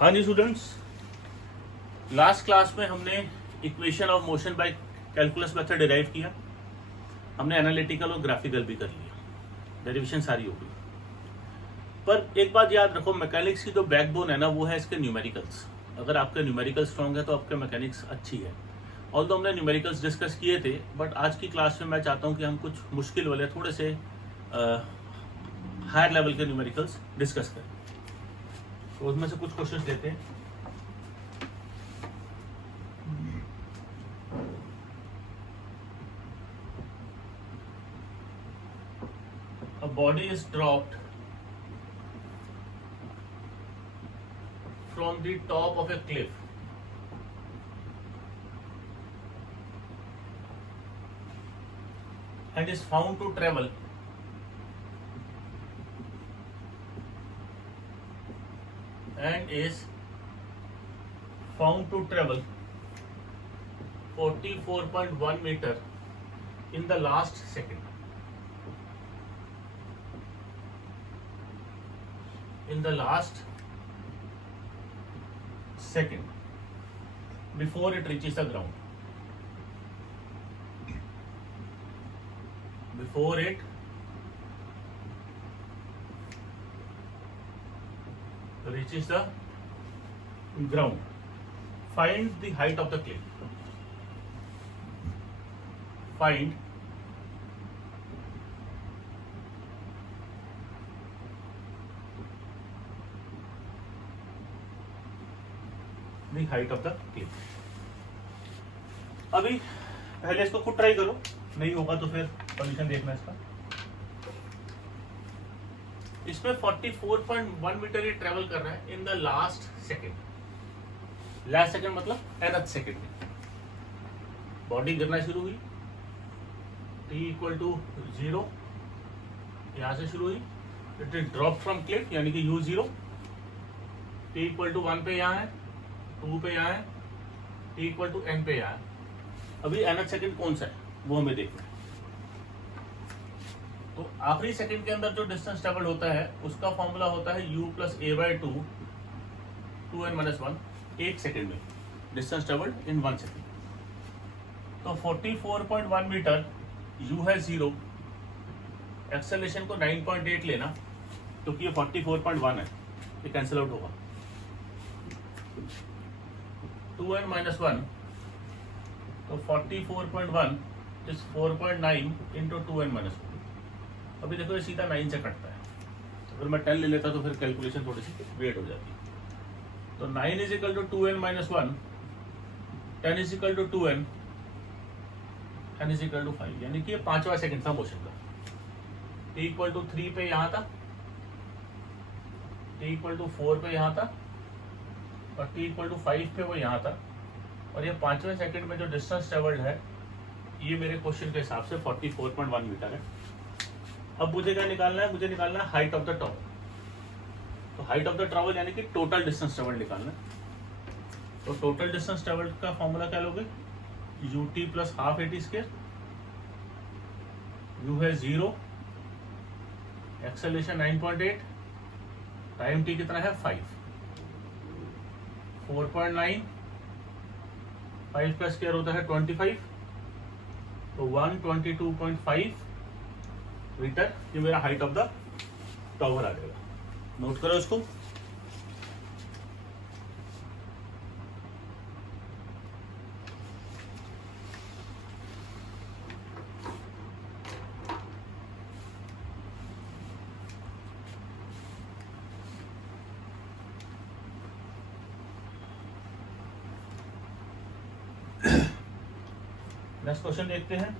हाँ जी students, last class में हमने equation of motion by calculus method derive किया। हमने एनालिटिकल और ग्राफिकल भी कर लिया, डेरिवेशन सारी हो गई। पर एक बात याद रखो, मैकेनिक्स की जो बैकबोन है ना, वो है इसके न्यूमेरिकल्स। अगर आपके न्यूमेरिकल स्ट्रॉन्ग है तो आपके मैकेनिक्स अच्छी है। और तो हमने न्यूमेरिकल्स डिस्कस किए थे, बट आज की क्लास में मैं चाहता हूँ कि हम कुछ मुश्किल वाले, थोड़े से हायर लेवल के न्यूमेरिकल्स डिस्कस करें। तो उसमें से कुछ क्वेश्चन लेते हैं। A body is dropped from the top of a cliff and is found to travel and is found to travel 44.1 meter in the last second. In the last second before it reaches the ground. Before it reaches the ground, find the height of the cliff. Find the height of the cliff. अभी पहले इसको खुद try करो, नहीं होगा तो फिर solution देखना इसका। इसमें 44.1 मीटर ये ट्रेवल कर रहा है in the last second. Last second मतलब nth सेकेंड में बॉडी गिरना शुरू हुई, t इक्वल टू 0 यहां से शुरू हुई, it is drop from Cliff यानी कि u0, t इक्वल टू 1 पे यहाँ है, 2 पे यहाँ है, t इक्वल टू n पे यहाँ है। अभी nth सेकेंड कौन सा है वो हमें देखना है। तो आखिरी सेकंड के अंदर जो डिस्टेंस ट्रेवल होता है उसका फॉर्मूला होता है u plus A by two 2n-1, एक सेकेंड में डिस्टेंस ट्रेवल इन 1 सेकेंड। तो 44.1 मीटर, u है 0, एक्सेलरेशन को 9.8 लेना क्योंकि ये 44.1 है, ये कैंसिल आउट होगा। 2n-1 तो 44.1 इज 4.9 इंटू 2n-1। अभी देखो ये सीधा 9 से कटता है, अगर मैं 10 ले लेता तो फिर कैलकुलेशन थोड़ी सी वेट हो जाती। तो 9 is equal to 2n-1, 10 is equal to 2n, n is equal to 5, यानी कि ये 5वां सेकंड था मोशन का। t इक्वल टू 3 पे यहाँ था, t इक्वल टू 4 पे यहाँ था, और t इक्वल टू 5 पे वो यहाँ था। और ये 5वें सेकंड में जो डिस्टेंस ट्रेवल्ड है ये मेरे क्वेश्चन के हिसाब से 44.1 मीटर है। अब मुझे क्या निकालना है, मुझे निकालना है हाइट ऑफ द टॉप। तो हाइट ऑफ द ट्रेवल यानी कि टोटल डिस्टेंस ट्रेवल निकालना है। तो टोटल डिस्टेंस ट्रेवल का फॉर्मूला क्या लोगे, ut plus half eighty square, u है 0, एक्सेलरेशन 9.8, टाइम t कितना है 5, 4.9, 5 का स्क्वायर होता है 25, तो 122.5 मीटर ये मेरा हाइट ऑफ द टॉवर आ जाएगा। नोट करो इसको। नेक्स्ट क्वेश्चन देखते हैं।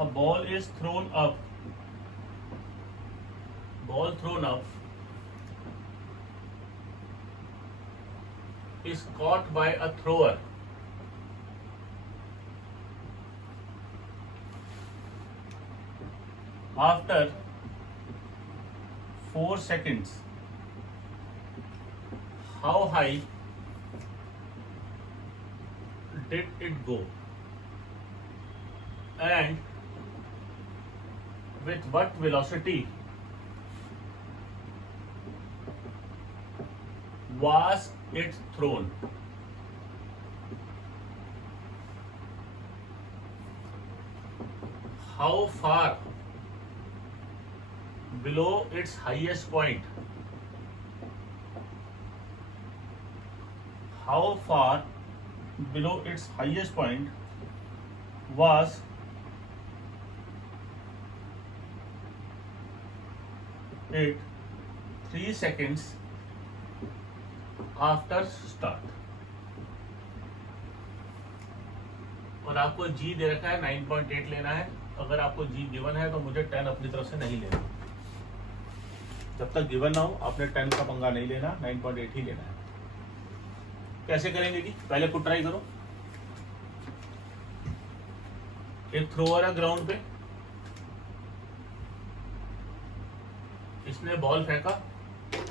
A ball is thrown up. Ball thrown up is caught by a thrower after 4 seconds. How high did it go? And with what velocity was it thrown? How far below its highest point? How far below its highest point was it 3 seconds after start? और आपको G दे रखा है 9.8 लेना है. अगर आपको G given है तो मुझे 10 अपनी तरफ से नहीं लेना. जब तक गिवन ना हो आपने 10 का पंगा नहीं लेना, 9.8 ही लेना है. कैसे करेंगे जी? पहले खुद ट्राई करो. एक थ्रोअर है ग्राउंड पे, इसने बॉल फेंका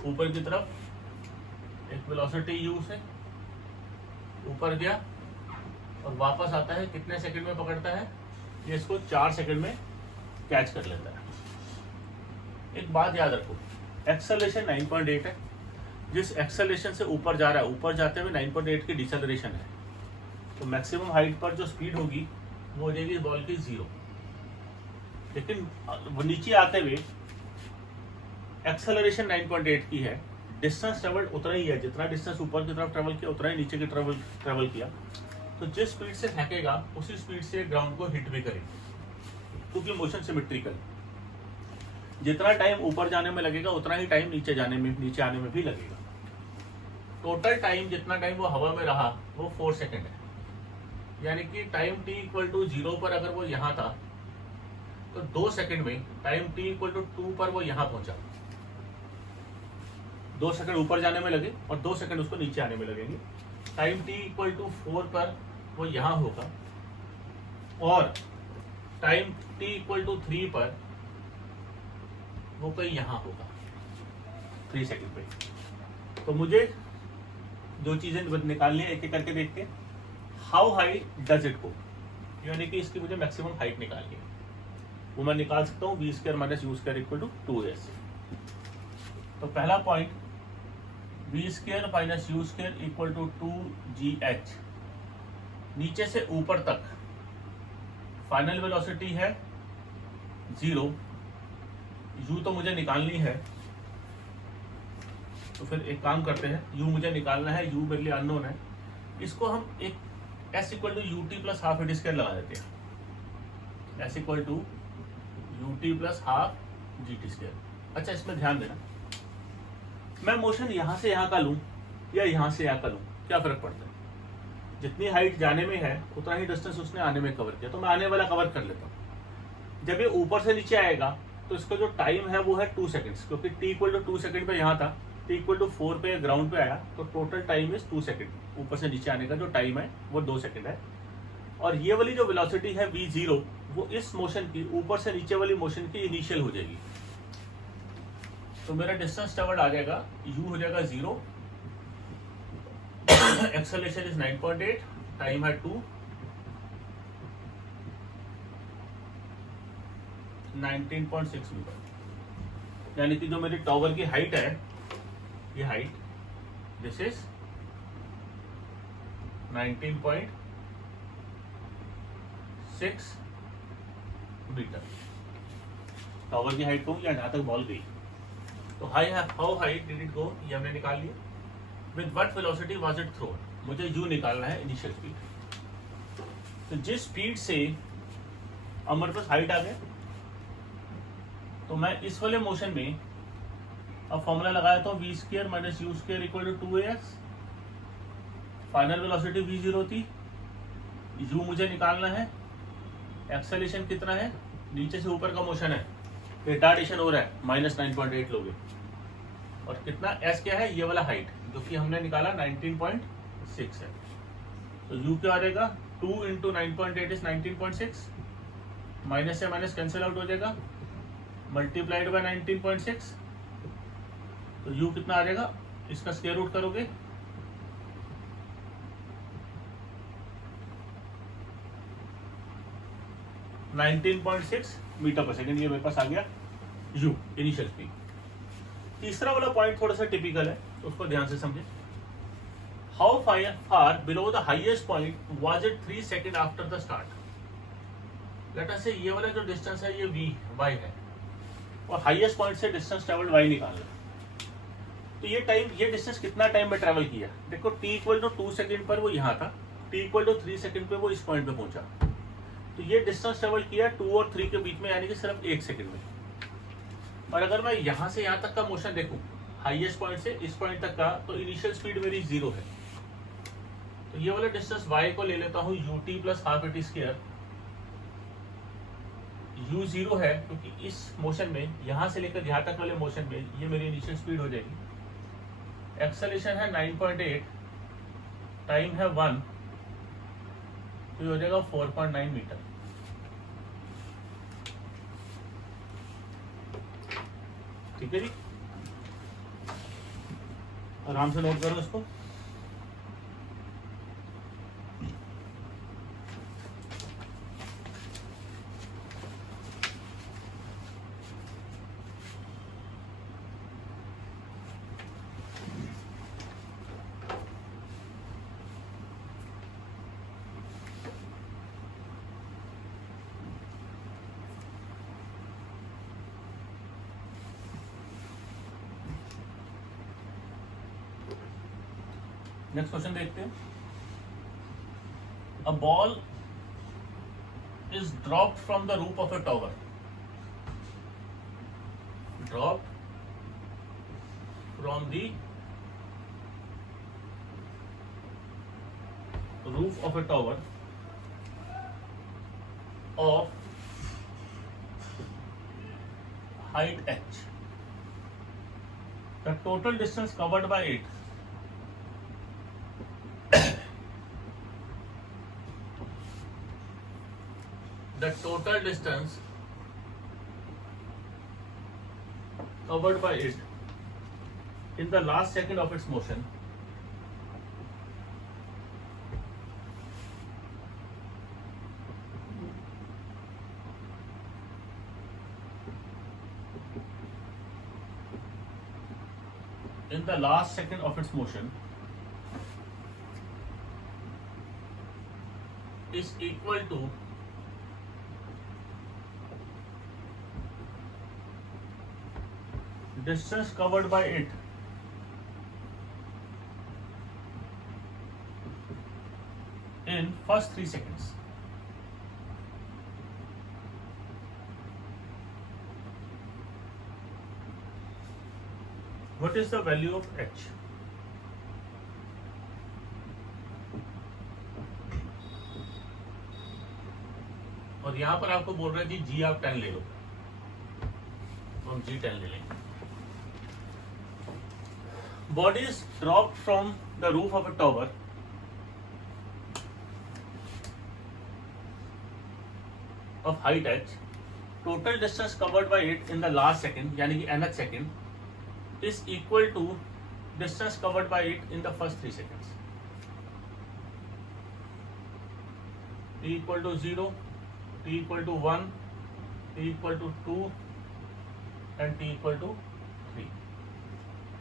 ऊपर की तरफ, एक वेलोसिटी u से ऊपर गया और वापस आता है. कितने सेकंड में पकड़ता है? ये इसको 4 सेकंड में कैच कर लेता है. एक बात याद रखो, एक्सेलरेशन 9.8 है. जिस एक्सेलरेशन से ऊपर जा रहा है, ऊपर जाते हुए 9.8 की डिसेलरेशन है, तो मैक्सिमम हाइट पर जो स्पीड होगी वो हो जाएगी बॉल की 0. लेकिन वो नीचे आते हुए एक्सेलरेशन 9.8 की है, डिस्टेंस ट्रेवल उतना ही है. जितना डिस्टेंस ऊपर की तरफ ट्रेवल किया उतना ही नीचे की ट्रेवल किया. तो जिस स्पीड से फेंकेगा उसी स्पीड से ग्राउंड को हिट भी करेगा, क्योंकि मोशन सिमेट्रिकल. जितना टाइम ऊपर जाने में लगेगा उतना ही टाइम नीचे आने में भी लगेगा. टोटल टाइम जितना टाइम वो हवा में रहा वो 4 सेकंड है. यानी कि टाइम t इक्वल टू 0 पर अगर वो यहाँ था तो 2 सेकंड में टाइम t इक्वल टू 2 पर वो यहाँ पहुंचा. 2 सेकंड ऊपर जाने में लगे और 2 सेकंड उसको नीचे आने में लगेंगे. टाइम t इक्वल टू 4 पर वो यहाँ होगा और टाइम t इक्वल टू 3 पर वो कहीं यहाँ होगा 3 सेकंड पे. तो मुझे दो चीजें निकालनी है, एक एक करके देखते हैं. How high does it go, यानी कि इसकी मुझे मैक्सिमम हाइट निकालनी है. वो मैं निकाल सकता हूँ v square minus u square equal to 2s. तो पहला point v square minus u square equal to 2gh. नीचे से ऊपर तक फाइनल वेलोसिटी है 0. u तो मुझे निकालनी है, तो फिर एक काम करते हैं, u मुझे निकालना है, u मेरे लिए अननोन है. इसको हम एक s equal to u t plus half square लगा देते हैं. s equal to u t plus half g t square. अच्छा, इसमें ध्यान देना, मैं मोशन यहाँ से यहाँ का लूँ या यहाँ से यहाँ का लूँ, क्या फर्क पड़ता है? जितनी हाइट जाने में है उतना ही डिस्टेंस उसने आने में कवर किया, तो मैं आने वाला कवर कर लेता हूँ. जब ये ऊपर से नीचे आएगा तो इसका जो टाइम है वो है 2 सेकंड्स, क्योंकि t इक्वल टू 2 सेकंड पे यहाँ था, t इक्वल टू 4 पे ग्राउंड पे आया, तो टोटल टाइम इज 2 सेकंड. ऊपर से नीचे आने का जो टाइम है वो 2 सेकंड है. और ये वाली जो वेलोसिटी है v0 वो इस मोशन की, ऊपर से नीचे वाली मोशन की इनिशियल हो जाएगी. तो मेरा डिस्टेंस ट्रेवल्ड आ जाएगा, u हो जाएगा 0, एक्सेलरेशन इज 9.8, टाइम है 2, 19.6 मीटर. यानी कि जो मेरी टॉवर की हाइट है, ये height this is 19.6 metre. Tower की हाइट कहूँ या जहाँ तक बॉल गई. तो how high did it go, ये हमने निकाल लिया. With what velocity was it thrown, मुझे u निकालना है, इनिशियल स्पीड. तो जिस स्पीड से हमारे पास हाइट आ गया, तो मैं इस वाले मोशन में अब फॉर्मूला लगाया तो v square minus u square equal to 2as. Final velocity v0 थी, u मुझे निकालना है, एक्सेलरेशन कितना है, नीचे से ऊपर का मोशन है, रिटार्डेशन हो रहा है, -9.8 लोगे. और कितना s क्या है, ये वाला हाइट जो कि हमने निकाला 19.6 है. तो u क्या आ जाएगा, 2 इंटू 9.8 इज 19.6, माइनस से माइनस कैंसिल आउट हो जाएगा, मल्टीप्लाइड बाय 19.6. तो u कितना आ जाएगा, इसका स्क्वायर रूट करोगे, $19.6 मीटर पर सेकेंड, ये मेरे पास आ गया u इनिशियल स्पीड। तीसरा वाला पॉइंट थोड़ा सा टिपिकल है, तो उसको ध्यान से समझे। How far below the highest point was it 3 second after the start. Let us से ये वाला जो डिस्टेंस है ये v y है, और हाईएस्ट पॉइंट से डिस्टेंस ट्रेवल्ड y निकालना है। तो ये डिस्टेंस कितना टाइम में ट्रेवल किया, देखो t इक्वल टू 2 सेकेंड पर वो यहाँ था, t इक्वल टू 3 सेकेंड पे वो इस पॉइंट पे पहुंचा। तो ये डिस्टेंस ट्रेवल किया 2 और 3 के बीच में, यानी कि सिर्फ 1 सेकेंड में। और अगर मैं यहाँ से यहाँ तक का मोशन देखूं, हाईएस्ट पॉइंट से इस पॉइंट तक का, तो इनिशियल स्पीड मेरी 0 है। तो ये वाला डिस्टेंस y को ले लेता हूँ ut plus half a t square. u 0 है क्योंकि इस मोशन में यहाँ से लेकर यहाँ तक वाले मोशन में ये मेरी इनिशियल स्पीड हो जाएगी। एक्सेलरेशन है 9.8, टाइम है 1, तो ये हो जाएगा 4.9 मीटर। ठीक है जी, आराम से नोट करो इसको। नेक्स्ट क्वेश्चन देखते हैं। A ball is dropped from the roof of a tower, dropped from the roof of a tower of height h. The total distance covered by it the total distance covered by it in the last second of its motion in the last second of its motion is equal to distance covered by it in first 3 seconds. What is the value of h? और यहां पर आपको बोल रहा है जी g आप 10 ले लो, तो हम g 10 ले लेंगे। Body is dropped from the roof of a tower of height h. Total distance covered by it in the last second, यानी कि nth second, is equal to distance covered by it in the first 3 seconds. T equal to 0, T equal to 1, T equal to 2 and T equal to 3.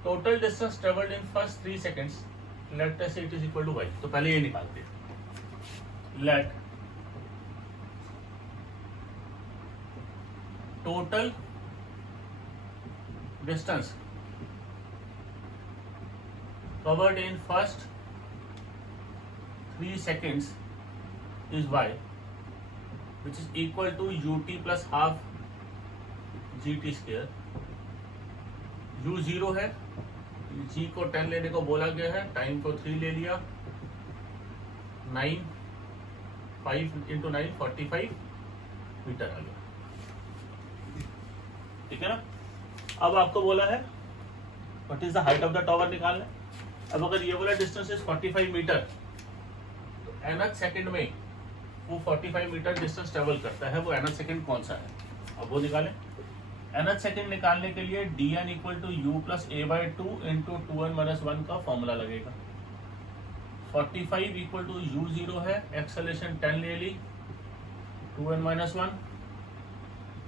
Total distance traveled in first 3 seconds, let us say it is equal to y. तो पहले ये निकालते हैं। Let total distance covered in first 3 seconds is y, which is equal to ut plus half gt square. u 0 है, g को 10 लेने को बोला गया है, टाइम को 3 ले लिया, 9 5 इंटू 9 45 मीटर आ गया। ठीक है ना। अब आपको बोला है what is the height of the tower निकालना है। अब अगर ये वाला डिस्टेंस इज 45 मीटर, तो nth सेकंड में वो 45 मीटर डिस्टेंस ट्रेवल करता है, वो nth सेकंड कौन सा है, अब वो निकालें। nth सेकंड निकालने के लिए dn equal to u plus a by 2 into 2n minus 1 का फॉर्मूला लगेगा। 45 इक्वल टू u 0 है, एक्सेलरेशन 10 ले ली, 2n minus 1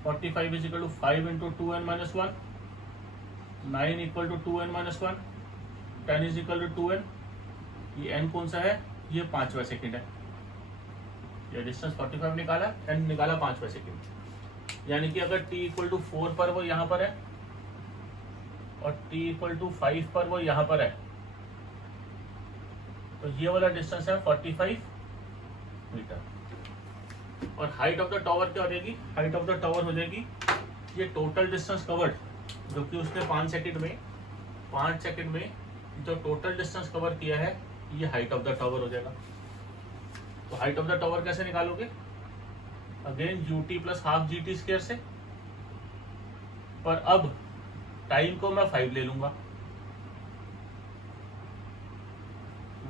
45 is equal to 5 into 2n-1, 9 equal to 2n-1, 10 is equal to 2n। ये n कौन सा है? ये 5वां सेकेंड है। ये डिस्टेंस 45 निकाला, n निकाला 5वां सेकेंड। यानी कि अगर t इक्वल टू 4 पर वो यहाँ पर है और t इक्वल टू 5 पर वो यहाँ पर है, तो ये वाला डिस्टेंस है 45 मीटर। और हाइट ऑफ द टावर क्या हो जाएगी? हाइट ऑफ द टावर हो जाएगी ये टोटल डिस्टेंस कवर्ड, जो कि उसने 5 सेकंड में जो टोटल डिस्टेंस कवर किया है, ये हाइट ऑफ द टावर हो जाएगा। तो हाइट ऑफ द टावर कैसे निकालोगे? Again ut plus half gt square से, पर अब टाइम को मैं 5 ले लूंगा,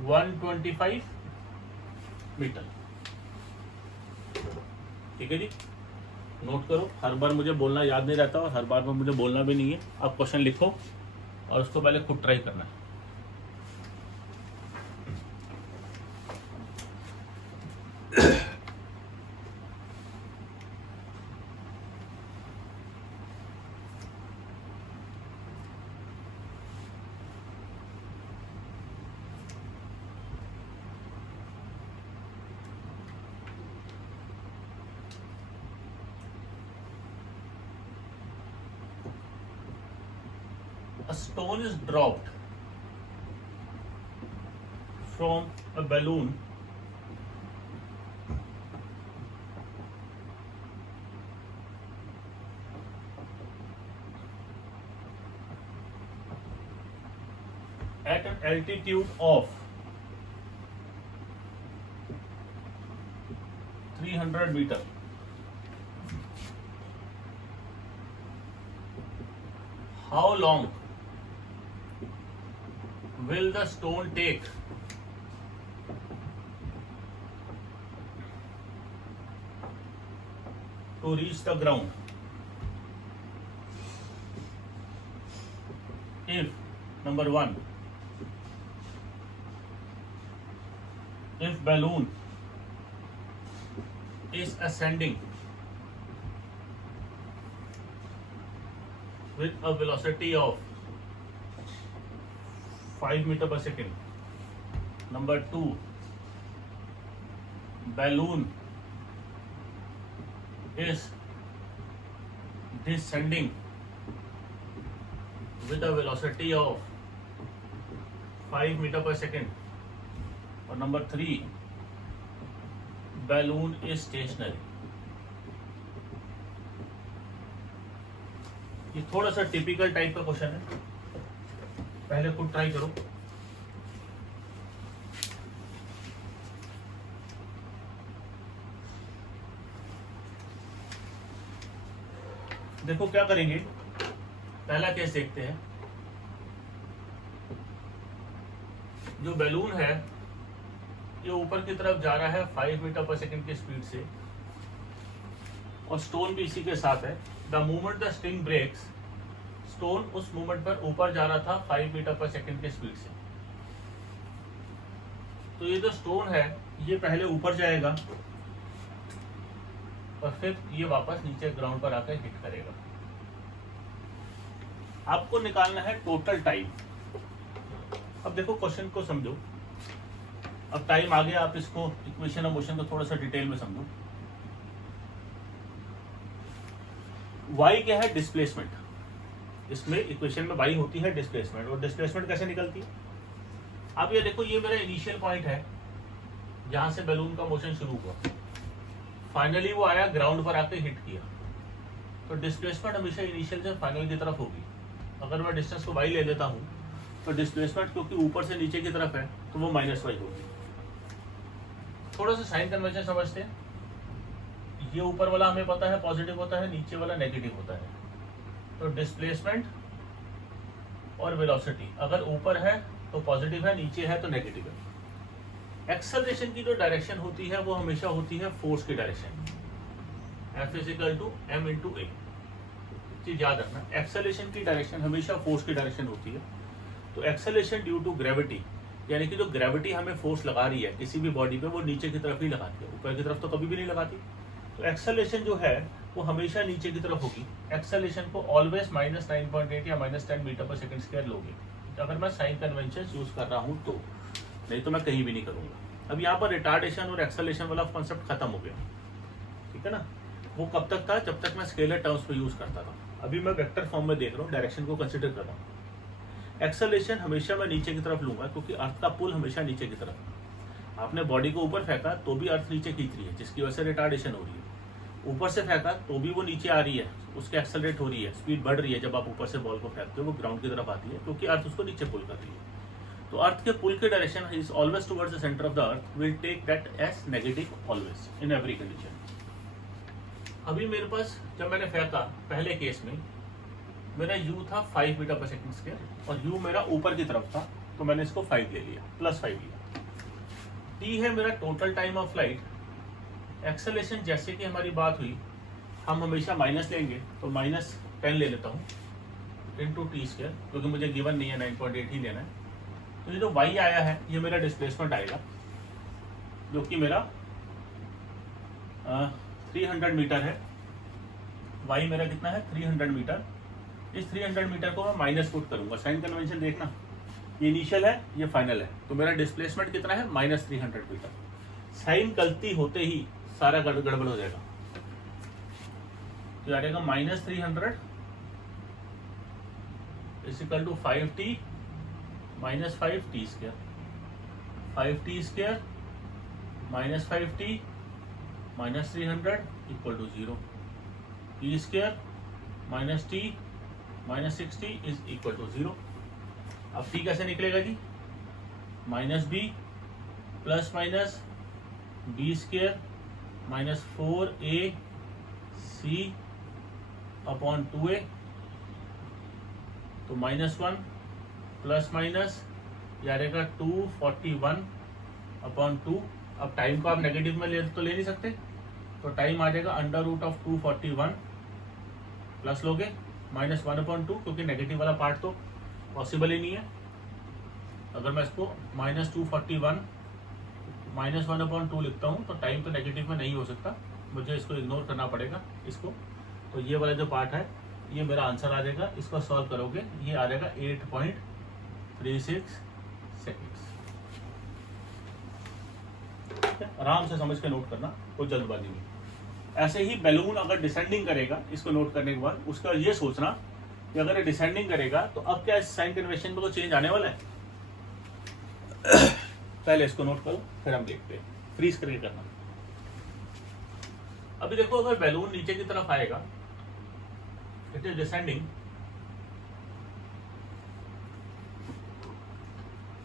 125 मीटर। ठीक है जी, नोट करो। हर बार मुझे बोलना याद नहीं रहता और हर बार में मुझे बोलना भी नहीं है। आप क्वेश्चन लिखो और उसको पहले खुद ट्राई करना है। A stone is dropped from a balloon at an altitude of 300 meter. How long will the stone take to reach the ground if, number 1, if balloon is ascending with a velocity of 5 meter per second. Number 2, balloon is descending with a velocity of 5 meter per second. Or number 3, balloon is stationary. ये थोड़ा सा typical type का question है, पहले खुद try करो। देखो क्या करेंगे, पहला केस देखते हैं। जो बैलून है ये ऊपर की तरफ जा रहा है 5 मीटर पर सेकंड की स्पीड से, और स्टोन भी इसी के साथ है। The moment the string breaks, stone उस मोमेंट पर ऊपर जा रहा था 5 मीटर पर सेकंड की स्पीड से। तो ये जो स्टोन है ये पहले ऊपर जाएगा और फिर ये वापस नीचे ग्राउंड पर आकर हिट करेगा। आपको निकालना है टोटल टाइम। अब देखो क्वेश्चन को समझो, अब टाइम आ गया, आप इसको इक्वेशन ऑफ मोशन को थोड़ा सा डिटेल में समझो। y क्या है? डिस्प्लेसमेंट। इसमें इक्वेशन में y होती है डिस्प्लेसमेंट, और डिस्प्लेसमेंट कैसे निकलती है? आप ये देखो, ये मेरा इनिशियल पॉइंट है जहां से बैलून का मोशन शुरू हुआ, फाइनली वो आया ग्राउंड पर आके हिट किया। तो डिस्प्लेसमेंट हमेशा इनिशियल से फाइनल की तरफ होगी। अगर मैं डिस्टेंस को y ले लेता हूं तो डिस्प्लेसमेंट क्योंकि ऊपर से नीचे की तरफ है तो वो -y होगी। थोड़ा सा साइन कन्वेंशन समझते हैं। ये ऊपर वाला हमें पता है पॉजिटिव होता है, नीचे वाला नेगेटिव होता है। तो डिस्प्लेसमेंट और वेलोसिटी अगर ऊपर है तो पॉजिटिव है, नीचे है तो नेगेटिव है। एक्सेलरेशन की जो डायरेक्शन होती है वो हमेशा होती है फोर्स की डायरेक्शन, F = m/a। चीज याद रखना, एक्सेलरेशन की डायरेक्शन हमेशा फोर्स की डायरेक्शन होती है। तो एक्सेलरेशन ड्यू टू ग्रेविटी, यानी कि जो ग्रेविटी हमें फोर्स लगा रही है किसी भी बॉडी पे, वो नीचे की तरफ ही लगाती है, ऊपर की तरफ तो कभी भी नहीं लगाती। तो एक्सेलरेशन जो है वो हमेशा नीचे की तरफ होगी। एक्सेलरेशन को ऑलवेज -9.8 या -10 मीटर पर सेकंड स्क्वायर लोगे, तो अगर मैं साइन कन्वेंशन यूज कर रहा हूँ तो, नहीं तो मैं कहीं भी नहीं करूंगा। अब यहाँ पर रिटार्डेशन और एक्सेलरेशन वाला कॉन्सेप्ट खत्म हो गया, ठीक है ना। वो कब तक था, जब तक मैं स्केलर टर्म्स पे यूज करता था। अभी मैं वेक्टर फॉर्म में देख रहा हूँ, डायरेक्शन को कंसिडर कर रहा हूँ। एक्सेलरेशन हमेशा मैं नीचे की तरफ लूंगा, क्योंकि अर्थ का पुल हमेशा नीचे की तरफ है। आपने बॉडी को ऊपर फेंका तो भी अर्थ नीचे खींच रही है, जिसकी वजह से रिटार्डेशन हो रही है। ऊपर से फेंका तो भी वो नीचे आ रही है, उसके एक्सेलरेट हो रही है, स्पीड बढ़ रही है। जब आप ऊपर से बॉल को फेंकते हो वो ग्राउंड की तरफ आती है, क्योंकि अर्थ उसको नीचे पुल कर रही है। तो अर्थ के पुल के direction is always towards the centre of the earth, will take that as negative always in every condition. अभी मेरे पास जब मैंने फेंका पहले केस में मेरा u था 5 मीटर पर सेकंड स्क्वायर, और u मेरा ऊपर की तरफ था, तो मैंने इसको 5 ले लिया, +5 लिया। t है मेरा total time of flight. Acceleration जैसे कि हमारी बात हुई, हम हमेशा माइनस लेंगे, तो -10 ले लेता हूँ इंटू टी स्क्वायर, क्योंकि मुझे गिवन नहीं है, 9.8 ही लेना है। तो ये जो y आया है ये मेरा डिस्प्लेसमेंट आएगा, जो कि मेरा 300 मीटर है। y मेरा कितना है, 300 मीटर। इस 300 मीटर को मैं माइनस पुट करूंगा। साइन कन्वेंशन देखना, ये इनिशियल है, ये फाइनल है, तो मेरा डिस्प्लेसमेंट कितना है, -300 मीटर। साइन गलती होते ही सारा गड़बड़ हो जाएगा, तो आ जाएगा -300 equal to 5t -5t square, 5t square -5t -300 equal to 0, t square -t -60 is equal to 0। अब t कैसे निकलेगा जी, -b plus minus b square -4ac upon 2a, तो -1 प्लस माइनस ये आ रहेगा 241 अपॉन 2। अब टाइम को आप नेगेटिव में ले तो ले नहीं सकते, तो टाइम आ जाएगा √241 प्लस लोगे -1/2, क्योंकि नेगेटिव वाला पार्ट तो पॉसिबल ही नहीं है। अगर मैं इसको -241 -1/2 लिखता हूँ तो टाइम तो नेगेटिव में नहीं हो सकता, मुझे इसको इग्नोर करना पड़ेगा इसको। तो ये वाला जो पार्ट है ये मेरा आंसर आ जाएगा। इसको सॉल्व करोगे ये आ जाएगा 8.36 सेकेंड्स। आराम से समझ के नोट करना, कोई जल्दबाजी नहीं। ऐसे ही बैलून अगर डिसेंडिंग करेगा, इसको नोट करने के बाद उसका ये सोचना कि अगर ये डिसेंडिंग करेगा तो अब क्या साइन कन्वेंशन में कोई चेंज आने वाला है। पहले इसको नोट करो, फिर हम देखते हैं। फ्रीज करके करना। अभी देखो, अगर बैलून नीचे की तरफ आएगा, इट इज डिसेंडिंग,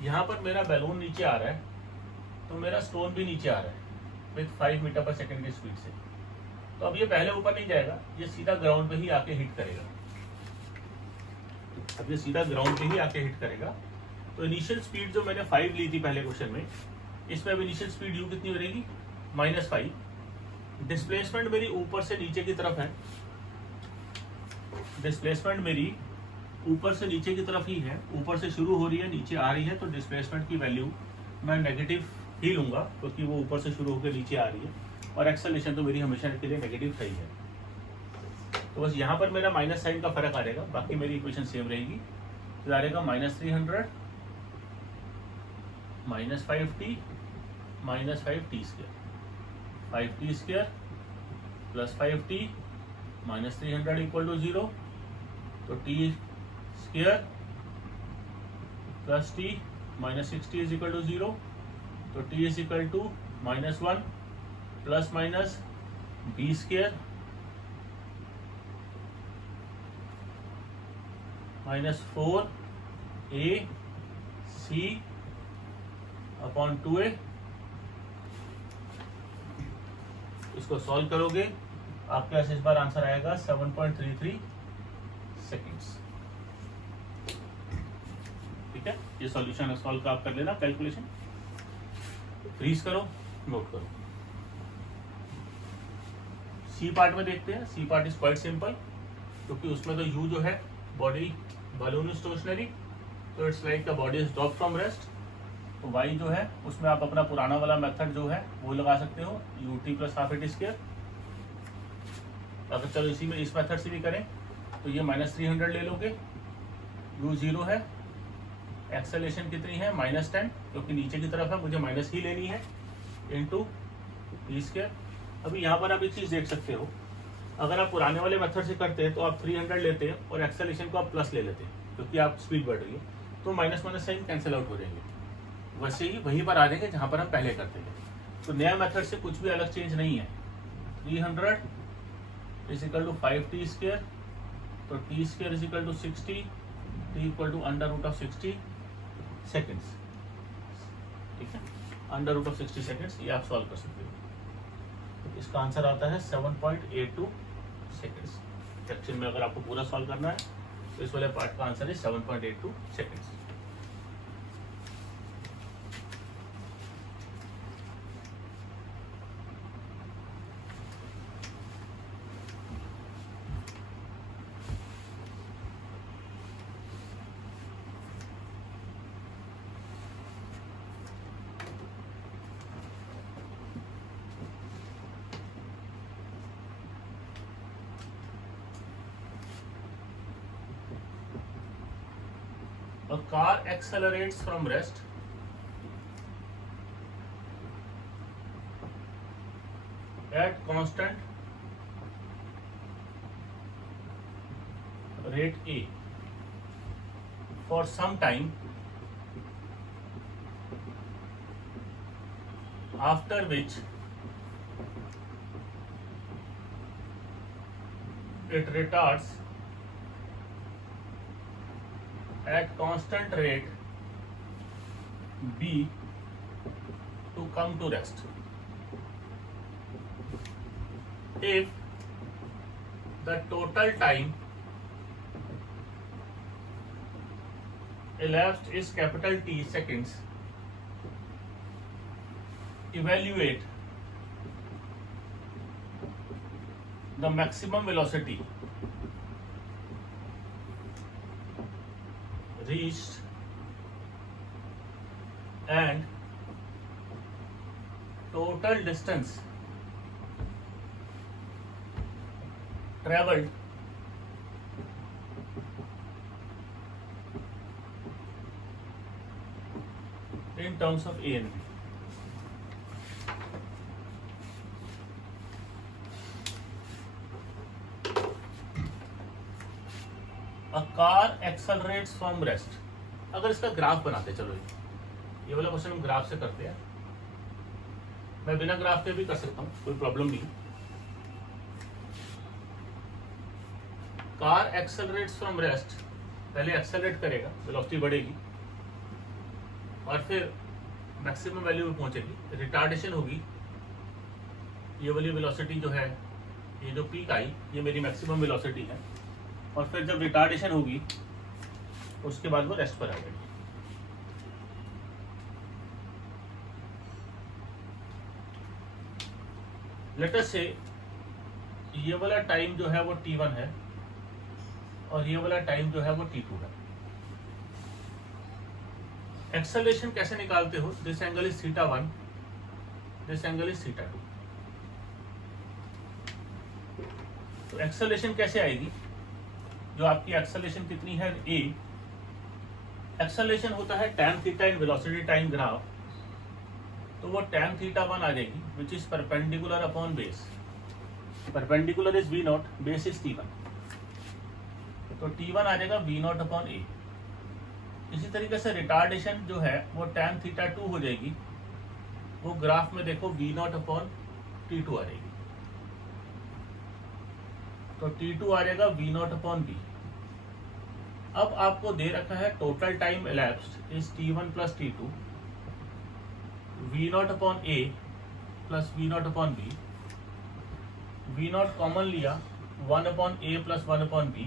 यहां पर मेरा बैलून नीचे आ रहा है, तो मेरा स्टोन भी नीचे आ रहा है विथ 5 मीटर पर सेकेंड की स्पीड से। तो अब ये पहले ऊपर नहीं जाएगा, ये सीधा ग्राउंड पे ही आके हिट करेगा। अब ये सीधा ग्राउंड पे ही आके हिट करेगा। तो इनिशियल स्पीड जो मैंने 5 ली थी पहले क्वेश्चन में, इसमें अब इनिशियल स्पीड u कितनी रहेगी, -5। डिस्प्लेसमेंट मेरी ऊपर से नीचे की तरफ है, डिस्प्लेसमेंट मेरी ऊपर से नीचे की तरफ ही है, ऊपर से शुरू हो रही है नीचे आ रही है, तो डिस्प्लेसमेंट की वैल्यू मैं नेगेटिव ही लूंगा, क्योंकि वो ऊपर से शुरू होकर नीचे आ रही है, और एक्सेलरेशन तो मेरी हमेशा के लिए नेगेटिव सही है। तो बस यहाँ पर मेरा माइनस साइन का फर्क आ जाएगा, बाकी मेरी इक्वेशन सेम रहेगी। तो आ जाएगा -300 -5t -5t square, 5t square plus 5t -300 equal to 0, तो t square plus t -60 is equal to 0, तो t is equal to -1 plus minus b square -4ac upon 2a। इसको सॉल्व करोगे आपके पास इस बार आंसर आएगा 7.33 सेकेंड्स। ठीक है, ये सॉल्यूशन सॉल्व आप कर लेना, कैलकुलेशन फ्रीज करो, नोट करो। सी पार्ट में देखते हैं। C part is quite simple, क्योंकि उसमें तो यू जो है बॉडी बलून स्टेशनरी, तो it's like the body is drop from rest. तो वाई जो है उसमें आप अपना पुराना वाला मेथड जो है वो लगा सकते हो, ut + ½ स्क्वायर। अगर चलो इसी में इस मेथड से भी करें तो ये -300 ले लोगे, u 0 है, एक्सेलेरेशन कितनी है -10 क्योंकि नीचे की तरफ है, मुझे माइनस ही लेनी है, इंटू v²। अभी यहाँ पर आप एक चीज़ देख सकते हो, अगर आप पुराने वाले मेथड से करते हैं तो आप 300 लेते हैं और एक्सेलेरेशन को आप प्लस ले लेते हैं क्योंकि आप स्पीड बढ़ रही है, तो minus minus sign cancel out हो जाएंगे, वैसे ही वहीं पर आ जाएंगे जहाँ पर हम पहले करते थे। तो नया मेथड से कुछ भी अलग चेंज नहीं है। 300 = 5t², तो t² = 60, t = √60 सेकेंड्स, ठीक है, √60 सेकेंड्स, ये आप सॉल्व कर सकते हो। तो इसका आंसर आता है 7.82 सेकेंड्स। एक्चुअल में अगर आपको पूरा सॉल्व करना है तो इस वाले पार्ट का आंसर है 7.82 seconds. A car accelerates from rest at constant rate A for some time, after which it retards at constant rate B to come to rest. If the total time elapsed is capital T seconds, evaluate the maximum velocity reached and total distance traveled in terms of A and B. A car accelerates from rest. अगर इसका graph बनाते, चलो ये वाला question हम graph से करते हैं, मैं बिना ग्राफ के भी कर सकता हूँ, कोई प्रॉब्लम नहीं। कार एक्सेलरेट्स फ्रॉम रेस्ट, पहले एक्सेलरेट करेगा, वेलोसिटी बढ़ेगी और फिर मैक्सिमम वैल्यू में पहुंचेगी, रिटार्डेशन होगी, ये वाली वेलोसिटी जो है, ये जो पीक आई, ये मेरी मैक्सिमम वेलोसिटी है, और फिर जब रिटार्डेशन होगी उसके बाद वो रेस्ट पर आ जाएगी। लेट अस से ये वाला टाइम जो है वो t1 है और ये वाला टाइम जो है वो t2 है। एक्सेलरेशन कैसे निकालते हो? This angle is θ1, this angle is θ2। तो एक्सेलरेशन कैसे आएगी? जो आपकी एक्सेलरेशन कितनी है a, एक्सेलरेशन होता है tan theta in velocity time graph, तो वो tan θ1 आ जाएगी which is perpendicular upon base. Perpendicular is v0, base is t1, तो t1 आ जाएगा v0 अपॉन a। इसी तरीके से रिटार्डेशन जो है वो tan θ2 हो जाएगी, वो ग्राफ में देखो v0 अपॉन t2 आ जाएगी, तो t2 आ जाएगा v0 अपॉन b। अब आपको दे रखा है total time elapsed is t1 plus t2, v0 upon a plus v0 upon b, v0 common लिया 1 upon a plus 1 upon b,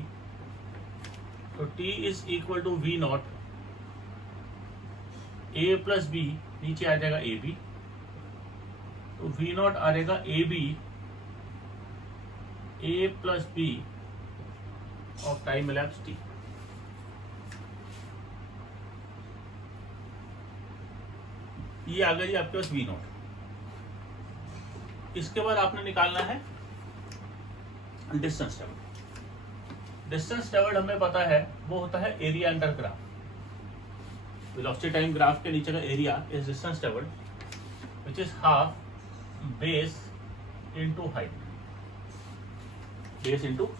तो t is equal to v0 a plus b, नीचे आ जाएगा ab, तो v0 आ जाएगा ab a plus b of time elapsed t। ये आ गई आपके पास v0। इसके बाद आपने निकालना है डिस्टेंस ट्रेवल्ड। डिस्टेंस ट्रेवल्ड हमें पता है वो होता है area under graph. Velocity time graph के नीचे का area is distance travelled which is half base into height.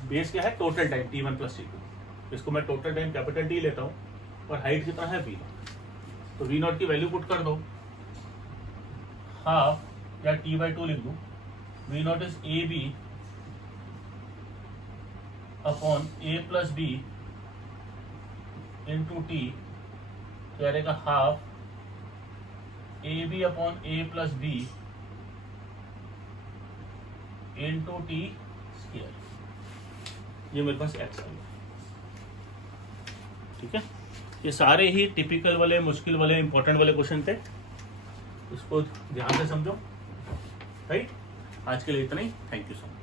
Base क्या है? Total time t1 plus t2। इसको मैं टोटल टाइम कैपिटल T लेता हूँ और हाइट कितना है v0। तो v0 की वैल्यू पुट कर दो, हाफ या t/2 लिख दो। v0 is ab upon a plus b into T, क्या रहेगा? Half ab upon a plus b into T square. ये मेरे पास एक्स आ गया। ठीक है, ये सारे ही टिपिकल वाले, मुश्किल वाले, इंपॉर्टेंट वाले क्वेश्चन थे। इसको ध्यान से समझो। राइट, आज के लिए इतना ही। Thank you so much.